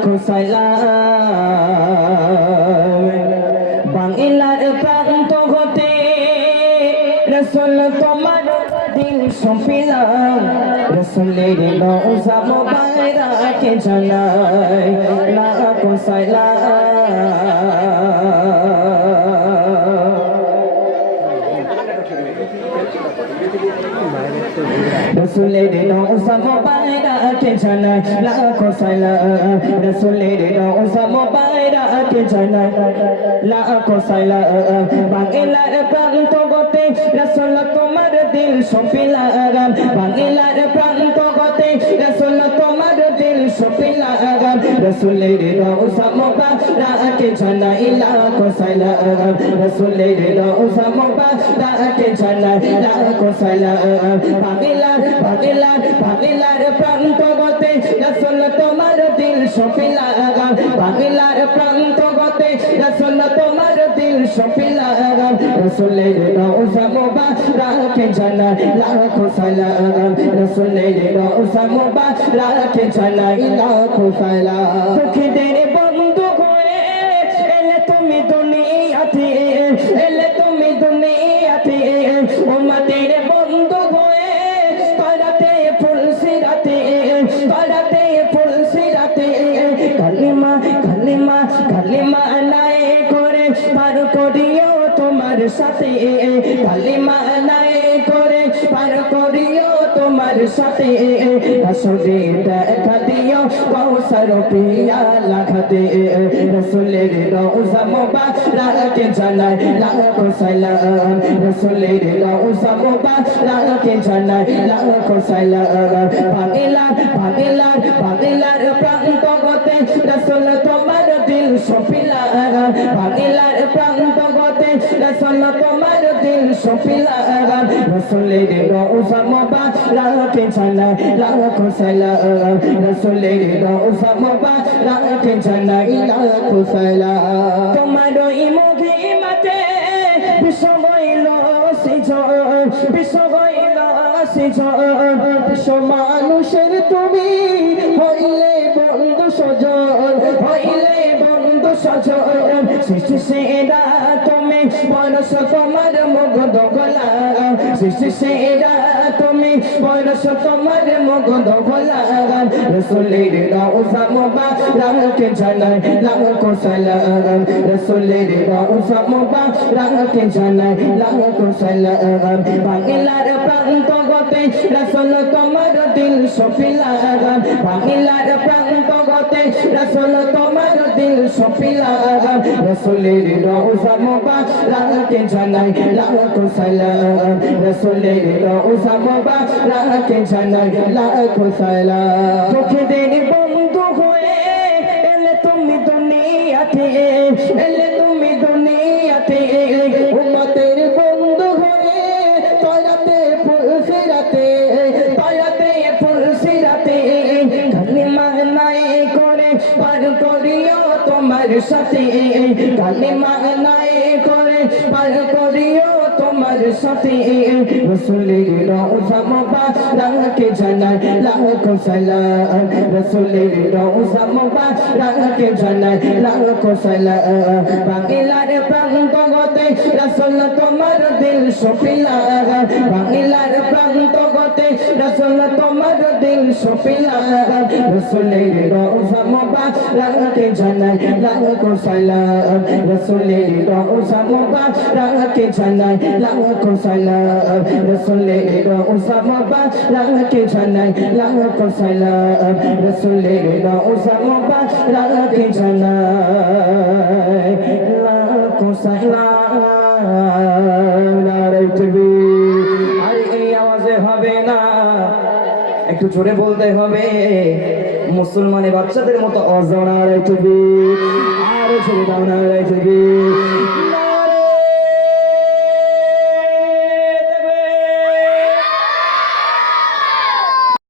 লাখো সালাম বাংলার প্রান্ত হতে রাসূল তোমার দিল সপিলাম রাসূলের রওজা মুবারকে জানাই লাখো রসুলের রওজা মুবারকে জানাই লাখো সালাম রসুলের রওজা মুবারকে জানাই লাখো সালাম বাংলার প্রান্ত হতে রাসূল তোমার দিল সপিলাম বাংলার প্রান্ত হতে রাসূল তোমার দিল সপিলাম রসুলের রওজা মুবারকে জানাই লাখো সালাম রসুলের রওজা মুবারকে জানাই লাখো সালাম বাংলার প্রান্ত হতে রাসূল তোমার দিল সপিলাম বাংলার প্রান্ত হতে রাসূল তোমার দিল সপিলাম রসুলের রওজা মুবারকে জানাই লাখো সালাম রসুলের রওজা মুবারকে জানাই লাখো সালাম দুঃখীদের বন্ধু হয়ে এলে তুমি দুনিয়াতে এলে তুমি দুনিয়াতে উম্মতের বন্ধু হয়ে করাতে ফুলসিরাতে করাতে ফুলসিরাতে কালিমা কালিমা কালিমা নাই করে পার করিও তোমার সাথে কালিমা নাই করে পার করিও তোমার সাথে আসরে দেখা দিও কৌসর পিয়ালা খাতে রসুলের রওজা মুবারকে জানাই লাখো সালাম রসুলের রওজা মুবারকে জানাই লাখো সালাম বাংলার প্রান্ত হতে রাসূল তোমার দিল সপিলাম বাংলার প্রান্ত হতে রাসূল তোমার দিল সপিলাম রসুলের রওজা মুবারকে জানাই লাখো সালাম রসুলের রওজা মুবারকে জানাই লাখো সালাম তোমার ওই মহিমাতে বিশ্ব হইল সৃজন বিশ্ব হইল সৃজন বিশ্ব মানুষের তুমি হইলে বন্ধু সজন হইলে বন্ধু সজন সৃষ্টি সেরা তুমি বরস তোমার মুগ্ধ গলা সৃষ্টি সেরা তুমি বরস তোমার মুগ্ধ গলা রসুলের রওজা মুবারকে জানাই লাখো সালাম রসুলের রওজা মুবারকে জানাই লাখো সালাম বাংলার প্রান্ত হতে রাসূল তোমার দিল সপিলাম বাংলার প্রান্ত হতে রাসূল তোমার দিল সপিলাম রসুলের রওজা মুবারকে জানাই লাখো সালাম রসুলের রওজা মুবারকে জানাই লাখো সালাম দুঃখীদের বন্ধু হয়ে এলে তুমি দুনিয়াতে এলে তুমি দুনিয়াতে উম্মতের বন্ধু হয়ে তরাতে ফুলসিরাতে তরাতে ফুলসিরাতে কালিমা নাই করে পার করিও তোমার সাথে কালিমা নাই করে পার করিও তোমার সাথে রসুলের রওজা মুবারকে জানাই লাখো সালাম রসুলের রওজা মুবারকে জানাই লাখো সালাম বাংলার প্রান্ত হতে রাসূল তোমার দিল সপিলাম বাংলার প্রান্ত হতে রাসূল তোমার দিল সপিলাম রসুলের রওজা মুবারকে জানাই লাখো সালাম রসুলের রওজা মুবারকে জানাই লাখো সালাম রসুলের রওজা মুবারকে জানাই লাখো সালাম রসুলের রওজা মুবারকে জানাই লাখো সালাম নারে তাকবীর আর এই আওয়াজে হবে না একটু জোরে বলতে হবে মুসলমানের বাচ্চাদের মতো আওয়াজ নারে তাকবীর আর জোরে দাও নারে তাকবীর